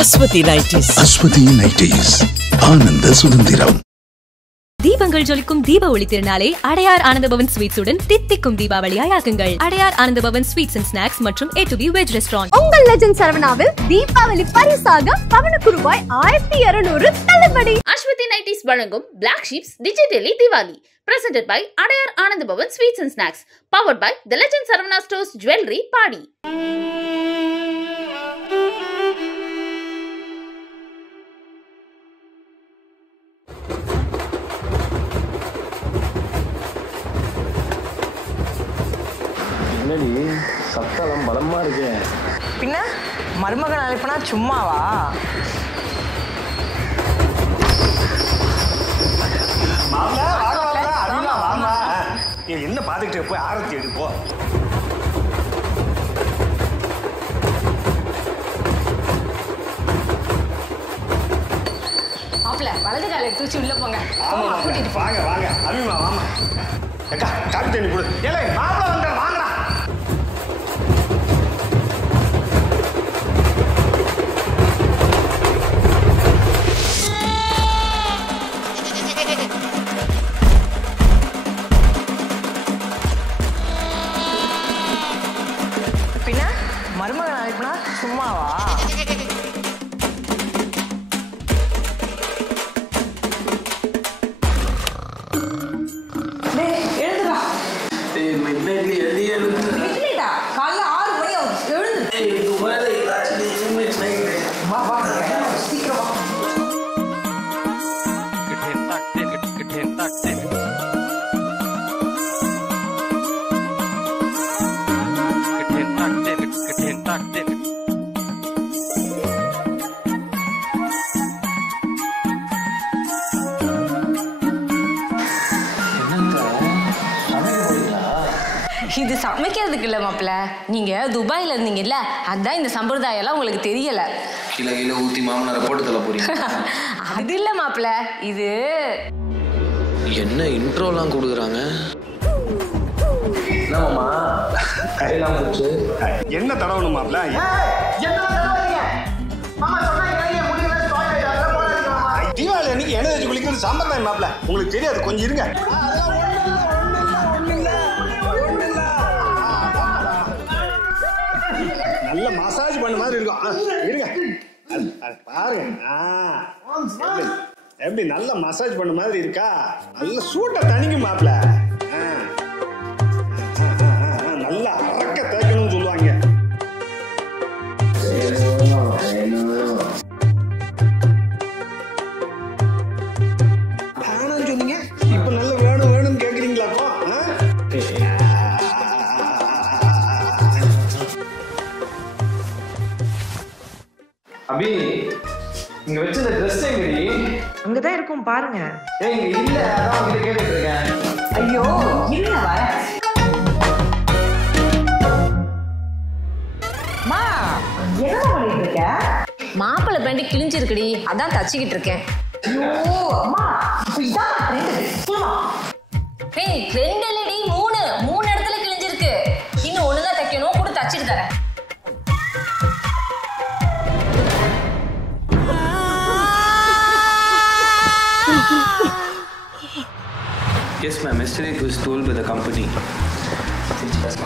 Aswathi Nighties. Aswathi Nighties. Ananda Sudhandiram. தீபங்கள் ஜொலிக்கும் தீப ஒளி திருநாளை அடையார் ஆனந்தபவன் ஸ்வீட்ஸுடன் தித்திக்கும் தீபாவளியாய் ஆக்குங்கள். Adyar Anandabhavan sweets and snacks மற்றும் A2B வெஜ் ரெஸ்டாரண்ட். உங்கள் லெஜண்ட் சரவணாவில் தீபாவளி பரிசாக பவனுக்கு ரூபாய் 1200 தள்ளுபடி. அஸ்வதி நைட்டிஸ் வழங்கும் Black Sheeps Digitally Diwali presented by Adyar Anandabhavan sweets and snacks powered by the Legend Saravana Stores Jewelry Party. சத்தம் பலமா இருக்கு. பின்ன மருமகன் அழைப்பனா சும்மாவா? என்ன பாத்துக்கிட்டு போய் ஆரத்தி எடுப்போ. மாப்பிள்ள வலது காலை தூச்சி உள்ள போங்க. வாங்க வாங்க அபிமா வாமா. அக்கா காப்பி தண்ணி கொடு. ஏலே மாப்பிள்ள வந்தா வாங்கடா. பின்ன மருமகன் அழைப்பனா சும்மாவா? இது சமைக்கிறதுக்கு இல்ல மாப்பிள்ள, நீங்க துபாயில இருந்தீங்கல்ல, அதான் இந்த சம்பிரதாயம் எல்லாம் உங்களுக்கு தெரியல. கிலோ கிலோ ஊத்தி மாமனாரை போட்டு தள்ள போறீங்க. அது இல்ல மாப்பிள்ள, இது என்ன இன்ட்ரோலாம் கொடுக்குறாங்க. என்னமாமா கையெல்லாம் முடிச்சு என்ன தடவணும் மாப்பிள்ள? தீபாவளி அன்னைக்கு எண்ணெய் தேய்ச்சி குளிக்கிறது சம்பிரதாயம் மாப்பிள்ள, உங்களுக்கு தெரியாது. கொஞ்சம் இருங்க. நல்ல மசாஜ் பண்ண மாதிரி இருக்கும். இருங்க பாருங்க. எப்படி நல்ல மசாஜ் பண்ண மாதிரி இருக்கா? நல்ல சூட்டை தணிக்கும் மாப்பிள்ள. நல்லா அரக்க தேய்க்கணும்னு சொல்லுவாங்க. சொன்னீங்க இப்ப நல்ல வேணும் வேணும்னு கேக்குறீங்களாக்கோ? அபி இங்க வச்சத ட்ரெஸ் எங்கடி? அங்கதான் இருக்கும் பாருங்க. ஏய் இங்க இல்ல, அதான் உன்கிட்ட கேட்டுட்டு இருக்கேன். ஐயோ இல்ல வர. மா என்ன பண்ணிட்டு இருக்க? மாப்பிள்ளை பேண்ட் கிழிஞ்சிருக்குடி, அதான் தச்சிக்கிட்டு இருக்கேன். ஐயோ அம்மா இதான் ட்ரெண்ட். ஏய் ட்ரெண்ட் இல்லடி, மூணு இடத்துல கிழிஞ்சிருக்கு. இன்னும் ஒண்ணுதான் தைக்கணும், கூட தச்சிட்டு தரேன். Yes ma'am, yesterday it was told by the company.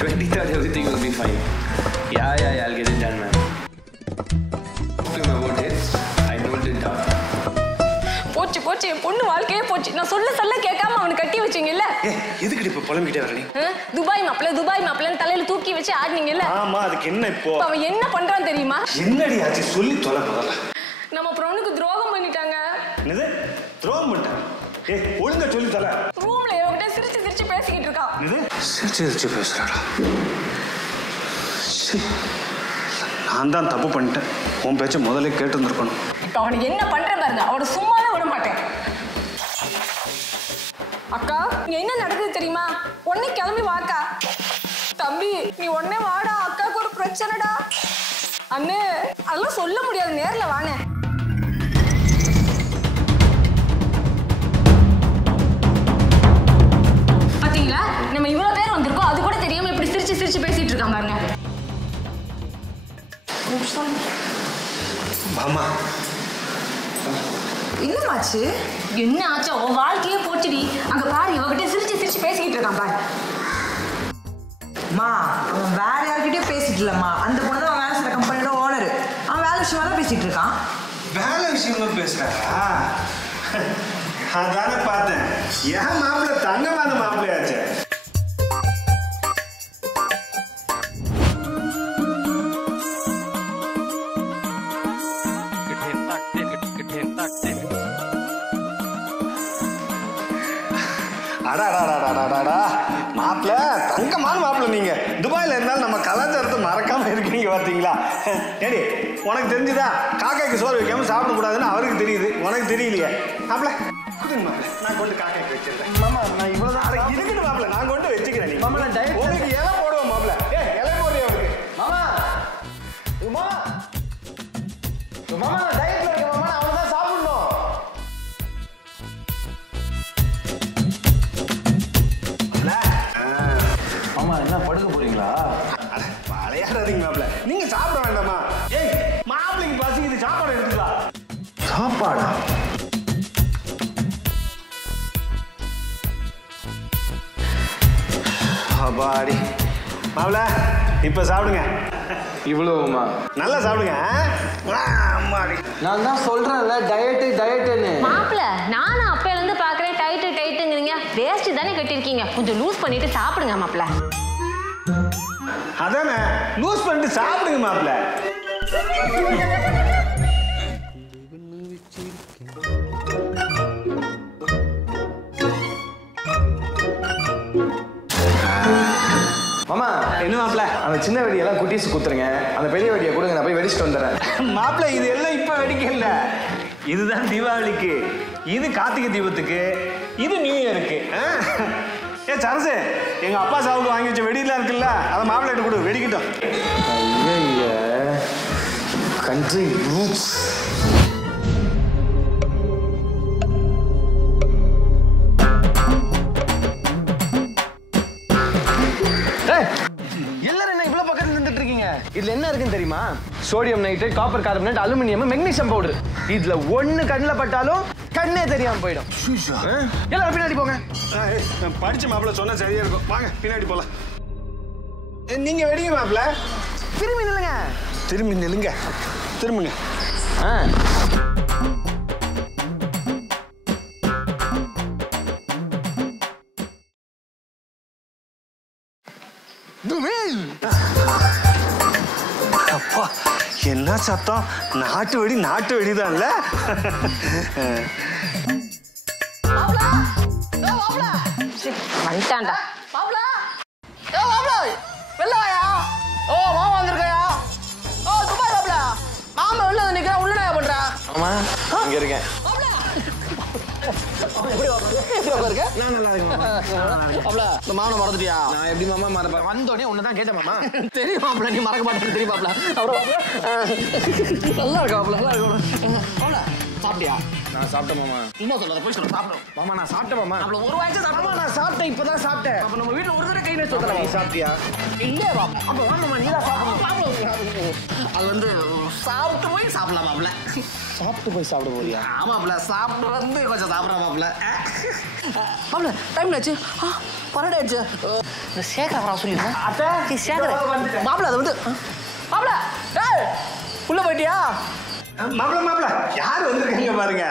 23rd everything will be fine. Yeah, I'll get it done ma'am. Talking about it, I told it down. போச்சு என் பொண்ணு வாழ்க்கையே போச்சு. நான் சொல்ல கேட்காம அவனை கட்டி வச்சீங்கல்ல. எதுக்கு இப்ப புலம்பிட்டே வரீ? துபாய் மாப்பிள்ளன்னு தலையில தூக்கி வச்சு ஆடினீங்கல்ல. ஆமா, அதுக்கு என்ன இப்போ? அவன் என்ன பண்றான் தெரியுமா? என்னடி ஆச்சு சொல்லி தொலை முதல்ல. நம்ம பொண்ணுக்கு துரோகம் பண்ணிட்டாங்க. என்னது துரோகம் பண்ணிட்டாங்க? ஒழுங்கா சொல்லி தொலை. ரூம்ல என்கிட்ட சிரிச்சு பேசிக்கிட்டு இருக்கான். சிரிச்சு பேசுறாடா. நான் தான் தப்பு பண்ணிட்டேன். உன் பேச்ச முதல்ல கேட்டு இருந்திருக்கணும். இப்ப அவனுக்கு என்ன பண்ற பாருங்க, அவனை சும்மாவே விட மாட்டேன். அக்கா இங்க என்ன நடக்குது தெரியுமா? உடனே கிளம்பி வாக்கா. தம்பி நீ உடனே வாடா, அக்காவுக்கு ஒரு பிரச்சனைடா. அண்ணே அதெல்லாம் சொல்ல முடியாது, நேர்ல வானே. பாத்தீங்களா நம்ம இவ்வளவு பேர் வந்திருக்கோம், அது கூட தெரியாம இப்படி சிரிச்சு பேசிட்டு இருக்காங்க பாருங்க. மாமா என்னமாச்சு? என்ன ஆச்சு? உன் வாழ்க்கையே போச்சுடி. அங்க பாரு, இவகிட்ட சிரிச்சு சிரிச்சு பேசிக்கிட்டு இருக்கான் பாரு. மா அவன் வேற யார்கிட்டயும் பேசிட்டு இல்லம்மா. அந்த பொண்ணு தான் வேலை செய்யற கம்பெனியோட ஓனர். அவன் வேலை விஷயமா தான் பேசிட்டு இருக்கான். வேலை விஷயமா பேசுறாரா? அதானே பார்த்தேன். ஏன் மாப்பிள்ள தங்கமான மாப்பிள்ளையாச்சு. மாப்பிள்ள தங்கமான மாப்பிள்ள. நீங்க துபாயில இருந்தாலும் நம்ம கலாச்சாரத்தை மறக்காம இருக்கீங்க பார்த்தீங்களா? ஏடி உனக்கு தெரிஞ்சுதா காக்காய்க்கு சோறு வைக்காம சாப்பிடக்கூடாதுன்னு அவருக்கு தெரியுது, உனக்கு தெரியலையே. மாப்பிள்ள கொடுங்க மாப்பிள்ள, நான் கொண்டு காக்காய்க்கு வச்சிருக்கேன். மாமா நான் இவ்வளவுதான் இருக்குன்னு மாப்பிள்ள நான் கொண்டு வச்சுக்கிறேன். நீ மாமா நான் டயட் உனக்கு இலை போடுவோம் மாப்பிள்ள. இலை போடுறியா அவருக்கு? மாமா மாமா மாமா நான் டயட்ல இருக்கேன் மாமா. நான் அவன் தான் சாப்பிடணும். மாமா என்ன படுக்க போறீங்களா? விளையாடாதீங்க மாப்பிள்ள, நீங்க சாப்பிட வேண்டாமா? ஏய் மாப்பிள்ளைக்கு பசிக்குது, சாப்பாடு எடுத்துக்கலாம். சாப்பாடா? அப்பாடி மாப்பிள்ள இப்ப சாப்பிடுங்க. இவ்வளவுமா? நல்லா சாப்பிடுங்க. அம்மாடி நான் தான் சொல்றேன்ல டயட்டு டயட்டுன்னு. மாப்பிள்ள, நானும் அப்பையில இருந்து பாக்குறேன் டைட்டு டைட்டுங்கிறீங்க. வேஸ்ட் தானே கட்டிருக்கீங்க. கொஞ்சம் லூஸ் பண்ணிட்டு சாப்பிடுங்க மாப்பிள்ள. அதானே லூஸ் பண்ணிட்டு சாப்பிடுங்க மாப்பிள்ள. மாமா என்ன மாப்பிள்ள? அந்த சின்ன வெடியெல்லாம் குட்டீஸ் குத்துருங்க, அந்த பெரிய வெடியை கொடுங்க, நான் போய் வெடிச்சுட்டு வந்துடுறேன். மாப்பிள்ள இது எல்லாம் இப்ப வெடிக்கல. இதுதான் தீபாவளிக்கு, இது கார்த்திகை தீபத்துக்கு, இது நியூ இயருக்கு. ஏ சரசு, எங்க அப்பா சாவுக்கு வாங்கி வச்ச வெடியெல்லாம் இருக்குல்ல, அதை மாப்பிள்ளை கொடு, வெடிக்கட்டும். ஐய கண்ட்ரி ரூட்ஸ். எல்லாரும் என்ன இவ்வளவு பக்கத்துல நின்றுட்டு இருக்கீங்க? இதுல என்ன இருக்குன்னு தெரியுமா? Sodium nitrate, copper carbonate, aluminium, magnesium powder. இதுல ஒண்ணு கண்ணில் பட்டாலும் கண்ணே தெரியாம போயிடும். எல்லாரும் பின்னாடி போங்க. படிச்ச மாப்பிள்ள சொன்னா சரியா இருக்கும். வாங்க பின்னாடி போலாம். நீங்க வெடிங்க மாப்பிள்ள. திரும்பி நில்லுங்க. திரும்பி நில்லுங்க. திரும்புங்க. அப்பா என்ன சத்தம்? நாட்டு வெடி, நாட்டு வெடிதான்ல. வந்துட்டான்டா. ஆமா இங்க இருக்கேன். நான் நல்லா இருக்கேன். மாமனை மறந்துட்டியா? நான் எப்படி மாமா மறப்பேன்? வந்தோடனே உன்னதான் கேட்டேன் மாமா. தெரியும் மாப்பிள்ள, நீ மறக்க மாட்டேன்னு தெரியும் மாப்பிள்ள. நல்லா இருக்கா மாப்பிள்ள? நல்லா இருக்கா? சாப்பிட்டியா? நான் சாப்பிட்டேன் மாமா. இன்னும் சொல்ல போய் சொல்ல சாப்பிடும். மாமா நான் சாப்பிட்டேன் மாமா. ஒரு வாய்க்கு சாப்பிடுமா? நான் சாப்பிட்டேன், இப்பதான் சாப்பிட்டேன். அப்ப நம்ம வீட்டுல ஒரு தடவை கை வச்சு சொல்றேன். நீ சாப்பிட்டியா? இல்லையா மாப்பிள்ள? அப்ப வாங்கம்மா, நீ தான் சாப்பிடணும். அது வந்து சாப்பிட்டு போய் சாப்பிடலாம் மாப்பிள்ள. சாப்பிட்டு போய் சாப்பிட போறியா? ஆமாப்ல, சாப்பிட்டு வந்து கொஞ்சம் சாப்பிட்றேன் மாப்பிள்ள. மாப்பிள்ள டைம் ஆச்சு. பன்னெண்டு ஆயிடுச்சு. இந்த சேகர வரா சொல்லிடுறேன். அத்தை சேகர மாப்பிள்ள அது வந்து மாப்பிள்ள உள்ள போயிட்டியா? மாப்பிள்ள மாப்பிள்ள யாரு வந்திருக்கீங்க பாருங்க.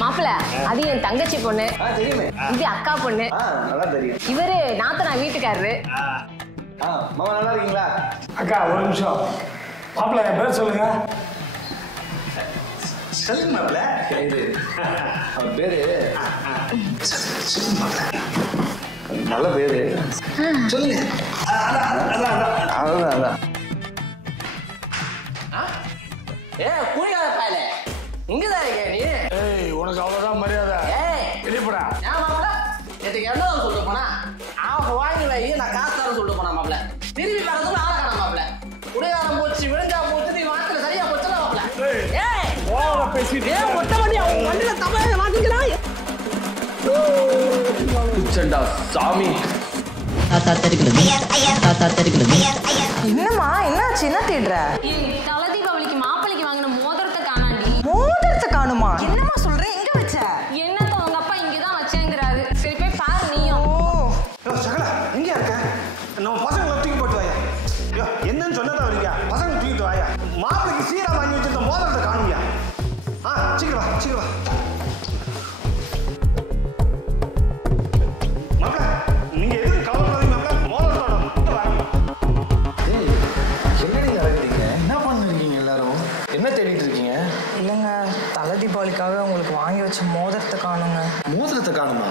மாப்பிள்ள, அது என் தங்கச்சி பொண்ணு. தெரியுமே. இது அக்கா பொண்ணு. நல்லா தெரியும். இவரு நாத்தனா வீட்டுக்காரரு. மாமா நல்லா இருக்கீங்களா? அக்கா ஒரு நிமிஷம். மாப்பிள்ள என் பேர் சொல்லுங்க. சொல்லுங்க மாப்பிள்ள. இது அவர் பேரு நல்ல பேரு. சொல்லுங்க. அதான் அதான். ஏ கூலிக்கார பாயல, இங்கதான் இருக்க நீ. ஏய் உனக்கு அவ்வளவுதான் மரியாதை. வெளிப்படா. ஏன் மாப்பிள்ள நேற்றுக்கு என்ன சொல்லிட்டு போனா? வாங்கி வை, நான் காசு தரேன் சொல்லிட்டு போனா மாப்பிள்ள. திரும்பி பார்க்கறது ஆளை காண மாப்பிள்ள. குடிகாரம் போச்சு, விழுந்தா போச்சு, நீ வாக்குல சரியா போச்சுல மாப்பிள்ள. மொட்டை வண்டி அவங்க வண்டியில தமிழக மாட்டீங்களா? சாமி என்னம்மா என்னாச்சு? என்ன தேடுற? தலை தீபாவளிக்கு மாப்பிள்ளைக்கு வரீங்க? பசங்க தூக்கிட்டு வாயா. மாப்பிளைக்கு சீரா வாங்கி வச்சிருந்த மோதிரத்தை காணுங்க. சீக்கிரம் வா, சீக்கிரம் வா. மாப்பிள, நீங்க எதுவும் கவலைப்படாதீங்க மாப்பிள. மோதிரத்தோட மட்டும் வாங்க. என்னடி நடக்குறீங்க? என்ன பண்ணிருக்கீங்க எல்லாரும்? என்ன தேடிட்டு இருக்கீங்க? இல்லைங்க, தலை தீபாவளிக்காக உங்களுக்கு வாங்கி வச்ச மோதிரத்தை காணுங்க. மோதிரத்தை காணுமா?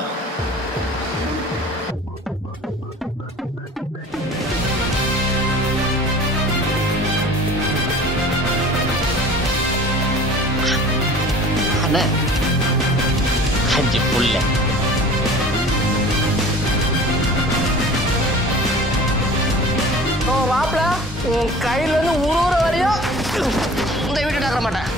அண்ணே 5 புள்ள மாப்பிள உன் கையில இருந்து உருவுற வரையும் இந்த வீட்டை நகர மாட்டேன்.